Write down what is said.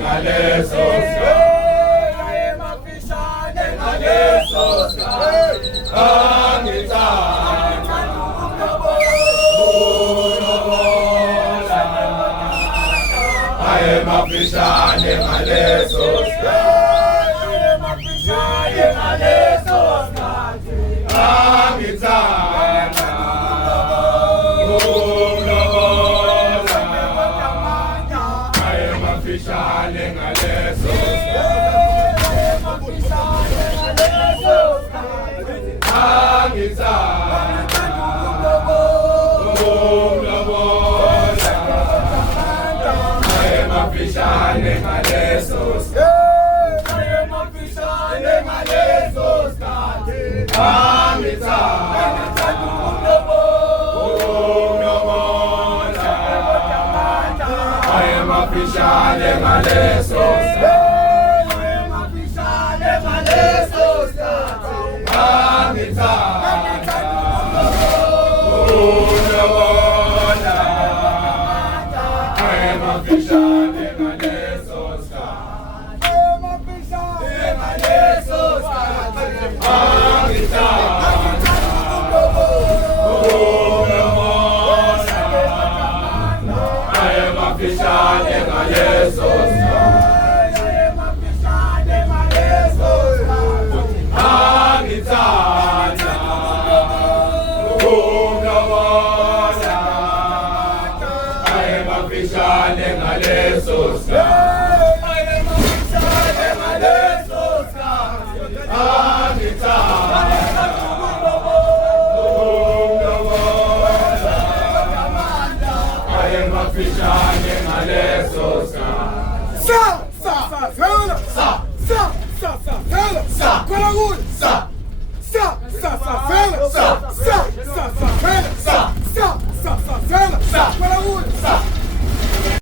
ngaleso sikhathi, mafishane ngaleso sikhathi, angithanda ukulobola, mafishane ngaleso sikhathi, mafishane ngaleso sikhathi, angithanda ukulobola, mafishane ngaleso sikhathi, mafishane ngaleso sikhathi, angithanda ukulobola, mafishane ngaleso sikhathi, mafishane ngaleso sikhathi, angithanda ukulobola, mafishane ngaleso sikhathi, mafishane ngaleso sikhathi, angithanda ukulobola, mafishane ngaleso sikhathi, mafishane ngaleso sikhathi, angithanda ukulobola, mafishane ngaleso sikhathi, mafishane ngaleso sikhathi, angithanda ukulobola, mafishane ngaleso sikhathi, mafishane ngaleso sikhathi, angithanda ukulobola, mafishane ngaleso sikhathi. Sa, vela. Sa, Sa, vela. sa, Kwela kude. sa, Sa, vela. sa.